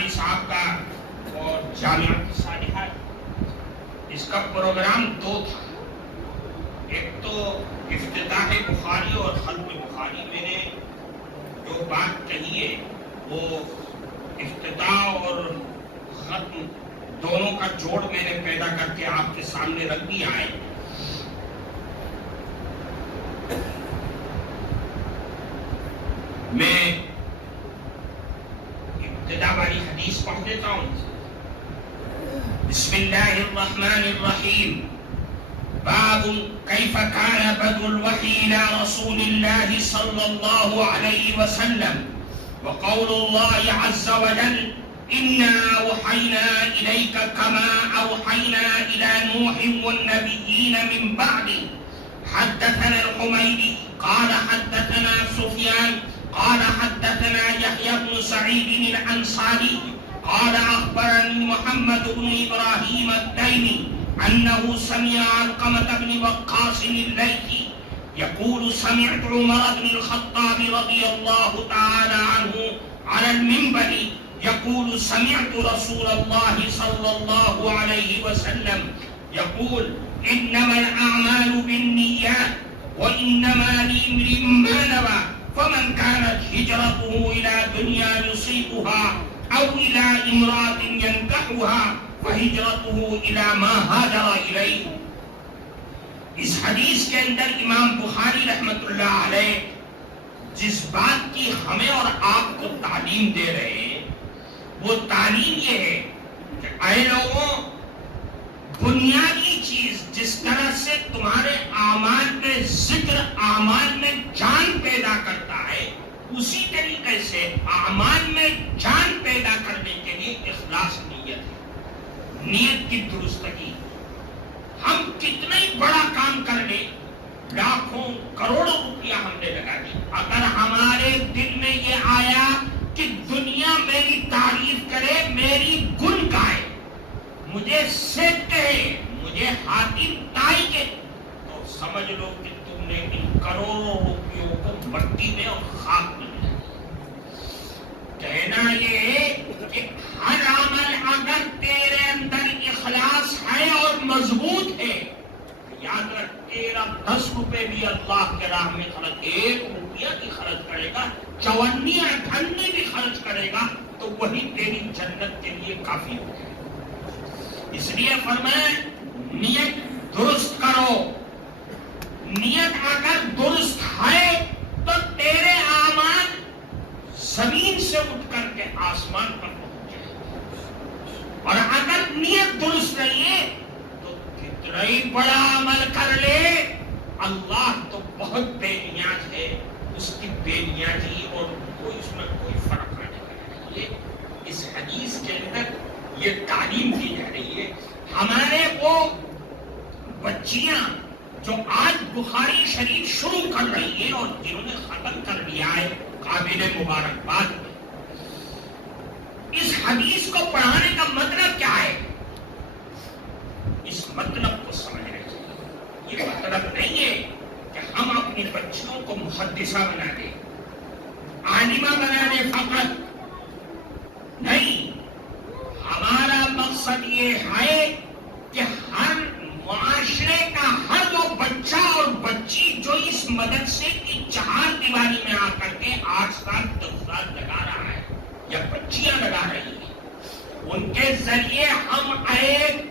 قاری صاحب کا اور جامعۃ الصالحہ، اس کا پروگرام دو تھا. ایک تو افتتاح بخاری اور ختم بخاری. میں نے جو بات کہی ہے وہ افتتاح اور ختم دونوں کا جوڑ میں نے پیدا کر کے آپ کے سامنے رکھ دیا ہے. میں ابتدا والی حدیث پڑھ دیتا ہوں. بسم اللہ الرحمن الرحیم. باب کیف کان بدء الوحی الى رسول اللہ صلی اللہ علیہ وسلم وقول اللہ عز وجل انا اوحینا الیک کما اوحینا الی نوح والنبیین من بعده. حدثنا الحمیدی قال حدثنا سفیان قال حدثنا يحيى بن سعيد الأنصاري قال أخبرني محمد بن إبراهيم التيمي أنه سمع علقمة بن وقاص الليثي يقول سمعت عمر بن الخطاب رضي الله تعالى عنه على المنبر يقول سمعت رسول الله صلى الله عليه وسلم يقول إنما الأعمال بالنيات وإنما لامرئ ما نوى فمن كانت هجرته إلى دنيا يصيبها أو إلى امرأة ينكحها فهجرته إلى ما هاجر إليه. اس حدیث کے اندر امام بخاری رحمۃ اللہ علیہ جس بات کی ہمیں اور آپ کو تعلیم دے رہے ہیں وہ تعلیم یہ ہے کہ اے لوگوں، بنیادی چیز جس طرح سے تمہارے اعمال میں ذکر اعمال میں جان پیدا کرتا ہے، اسی طریقے سے اعمال میں جان پیدا کرنے کے لیے اخلاص نیت ہے، نیت کی درستگی. ہم کتنا ہی بڑا کام کر لیں، لاکھوں کروڑوں روپیہ ہم نے لگا دی، اگر ہمارے دل میں یہ آیا کہ دنیا میری تعریف کرے، میری گن گائے، مجھے سیٹ کہے، مجھے حاتم تائی کے، تو سمجھ لو کہ تم نے ان کروڑوں روپیوں کو مٹی میں اور خاک میں ملا. کہنا یہ ہے کہ ہر عمل اگر تیرے اندر اخلاص ہے اور مضبوط ہے، یاد رکھ تیرا 10 روپے بھی اللہ کے راہ میں خرچ، 1 روپیہ بھی خرچ کرے گا، 54 بھی خرچ کرے گا، تو وہی تیری جنت کے لیے کافی ہو جائے. اس لیے فرمایا نیت درست کرو. نیت اگر درست ہے تو تیرے اعمال زمین سے اٹھ کر کے آسمان پر پہنچ جائے، اور اگر نیت درست نہیں ہے تو کتنا ہی بڑا عمل کر لے، اللہ تو بہت بے نیاز ہے، اس کی بے نیازی اور کوئی اس میں کوئی فرق آنے والا نہیں ہے. اس حدیث کے اندر یہ تعلیم دی جا رہی ہے. ہمارے وہ بچیاں جو آج بخاری شریف شروع کر رہی ہیں اور جنہوں نے ختم کر دیا ہے، قابل مبارکباد. اس حدیث کو پڑھانے کا مطلب کیا ہے؟ اس مطلب کو سمجھنا چاہیے. یہ مطلب نہیں ہے کہ ہم اپنی بچیوں کو محدثہ بنا دیں، عالمہ بنا دیں، فقط نہیں. ہمارا مقصد یہ ہے کہ ہر معاشرے کا ہر وہ بچہ اور بچی جو اس مدرسے کی 4 دیواری میں آ کر کے 8 سال 10 سال لگا رہا ہے یا بچیاں لگا رہی ہیں، ان کے ذریعے ہم ایک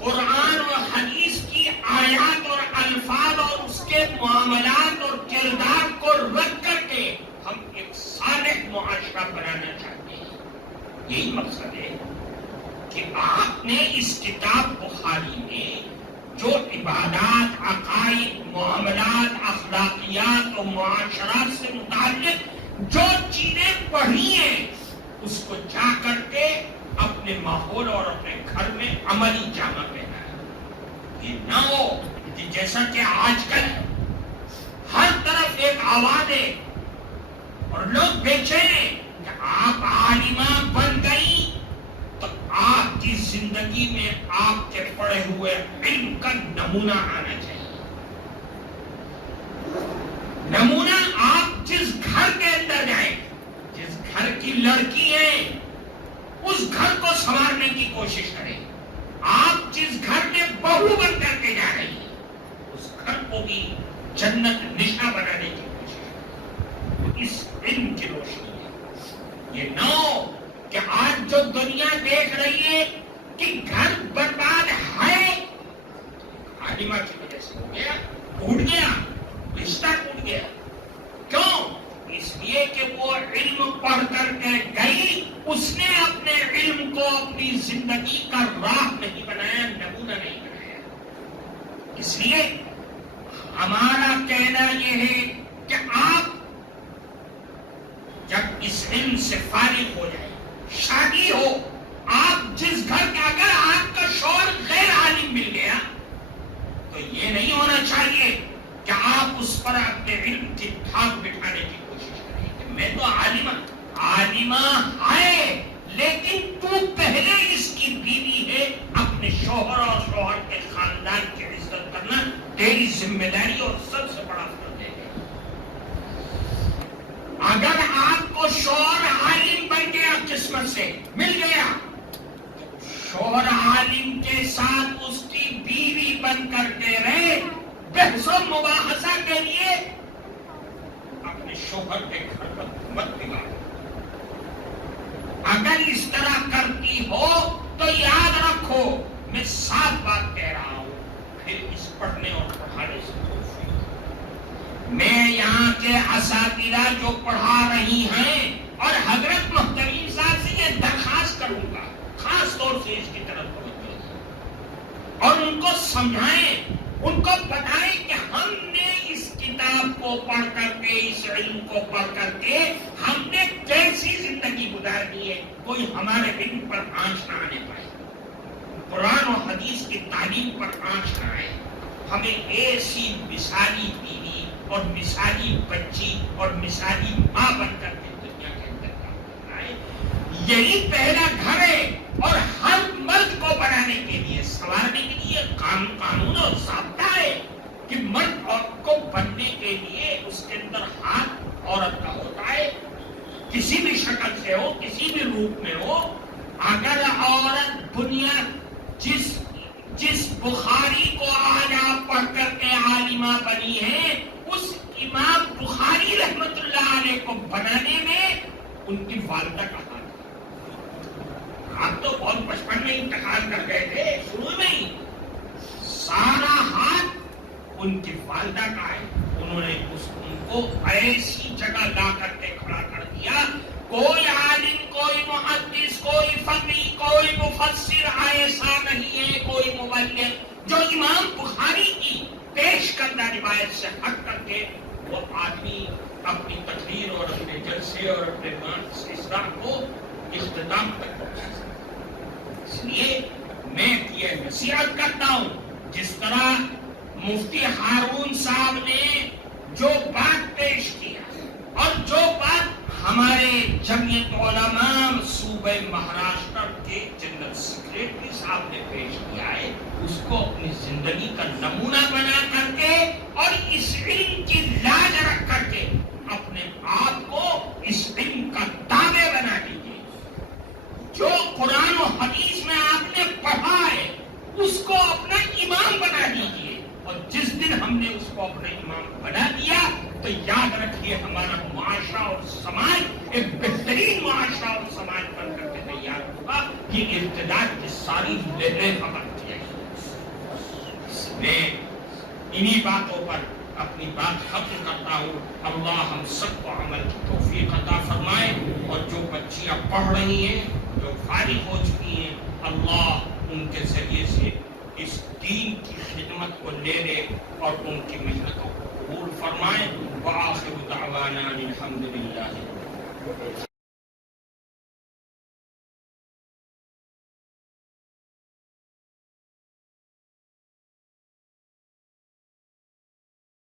قرآن اور حدیث کی آیات اور الفاظ اور اس کے معاملات اور کردار کو رکھ کر کے ہم ایک صالح معاشرہ بنانا چاہتے ہیں. یہی مقصد ہے کہ آپ نے اس کتاب بخاری میں جو عبادات، عقائد، معاملات، اخلاقیات اور معاشرات سے متعلق جو چیزیں پڑھی ہیں، اس کو جا کر کے اپنے ماحول اور اپنے گھر میں عملی جامہ پہنائیں. یہ نہ ہو کہ جیسا کہ آج کل ہر طرف ایک آواز ہے اور لوگ بے چین ہیں کہ آپ عالمہ بن گئی تو آپ کی زندگی میں آپ کے پڑھے ہوئے علم کا نمونہ آنا چاہیے. نمونہ آپ جس گھر کے اندر جائیں، جس گھر کی لڑکی ہے اس علم کی روشنی ہے۔ یہ نہ ہو کہ آج جو دنیا دیکھ رہی ہے کہ گھر برباد ہے، عالمہ کی وجہ سے ہو گیا، ٹوٹ گیا، رشتہ ٹوٹ گیا۔ کیوں؟ اس لیے کہ وہ علم پڑھ کر کے گئی، اس نے اپنے علم کو اپنی زندگی کا راہ نہیں بنایا، نمونہ نہیں بنایا۔ اس لیے ہمارا کہنا یہ ہے کہ آپ جب اس علم سے فارغ ہو جائیں، شادی ہو، آپ جس گھر کا اگر آپ کا شوہر غیر عالم مل گیا تو یہ نہیں ہونا چاہیے کہ آپ اس پر اپنے علم کی دھاک بٹھانے کی کوشش کریں کہ میں تو عالمہ ہے، لیکن تو پہلے اس کی بیوی ہے، اپنے شوہر اور شوہر کے خاندان کی عزت کرنا تیری ذمہ داری اور سب سے بڑا فرض ہے۔ اگر آپ کو شوہر عالم بن گیا، قسمت سے مل گیا، شوہر عالم کے ساتھ اس کی بیوی بن کر کے رہے، بحث و مباحثہ کے لیے اپنے شوہر کے گھر پر مت بگاڑو۔ اگر اس طرح کرتی ہو تو یاد رکھو، میں صاف بات کہہ رہا ہوں، پھر اس پڑھنے اور پڑھانے سے میں یہاں کے اساتذہ جو پڑھا رہی ہیں اور حضرت محترم صاحب سے یہ درخواست کروں گا، خاص طور سے اس کی طرف توجہ اور ان کو سمجھائیں، ان کو بتائیں کہ ہم نے اس کتاب کو پڑھ کر کے، اس علم کو پڑھ کر کے ہم نے کیسی زندگی گزارنی ہے، کوئی ہمارے علم پر آنچ نہ آنے پائے، قرآن و حدیث کی تعلیم پر آنچ نہ آئے، ہمیں ایسی مثالی بیوی اور مثالی بچی اور مثالی ماں بن کر کے دنیا کے اندر کام کرنا ہے۔ یہی پہلا گھر ہے، اور ہر مرد کو بنانے کے لیے، سنوارنے کے لیے قانون اور ضابطہ ہے کہ مرد عورت کو بننے کے لیے اس کے اندر ہاتھ عورت کا ہوتا ہے، کسی بھی شکل سے ہو، کسی بھی روپ میں ہو۔ اگر عورت دنیا جس بخاری کو آج آپ پڑھ کر کے عالمہ بنی ہے، اس امام بخاری رحمت اللہ علیہ کو بنانے میں ان کی والدہ کا ہاتھ، آپ تو بہت بچپن میں انتقال کر گئے تھے، شروع میں ہی سارا ہاتھ ان کی والدہ کا ہے۔ انہوں نے ان کو ایسی جگہ لا کر کے کھڑا کر دیا، کوئی عالم، کوئی محدث، کوئی فقیہ، کوئی مفسر ایسا نہیں ہے، کوئی مبلغ جو امام بخاری کی پیش کردہ روایت سے ہٹ کر کے وہ آدمی اپنی تقریر اور اپنے جلسے اور اپنے اصلاح کو اختتام تک پہنچا سکتا۔ اس لیے میں یہ نصیحت کرتا ہوں، جس طرح مفتی ہارون صاحب نے جو بات پیش کیا اور جو بات ہمارے جمعیت علماء صوبہ مہاراشٹر کے جنرل سیکریٹری صاحب نے پیش کیا ہے، اس کو اپنی زندگی کا نمونہ بنا کر کے اور اس علم کی لاج رکھ کر کے اپنے آپ کو اس علم کا تابع بنا دیجیے۔ جو قرآن و حدیث میں آپ نے پڑھا ہے اس کو اپنا امام بنا دیجیے، اور جس دن ہم نے اس کو اپنا امام بنا دیا تو یاد رکھیے ہمارا معاشرہ اور سماج ایک بہترین معاشرہ اور سماج بن کر کے تیار ہوگا۔ یہ ارتداد کی ساری لہریں ختم کی جائیں گی۔ میں انہی باتوں پر اپنی بات ختم کرتا ہوں۔ اللہ ہم سب کو عمل کی توفیق عطا فرمائے، اور جو بچیاں پڑھ رہی ہیں، جو فارغ ہو چکی ہیں، اللہ ان کے ذریعے سے اس دین کی خدمت کو لے لے اور ان کی محنتوں کو قبول فرمائے۔ وآخر دعوانا الحمدللہ۔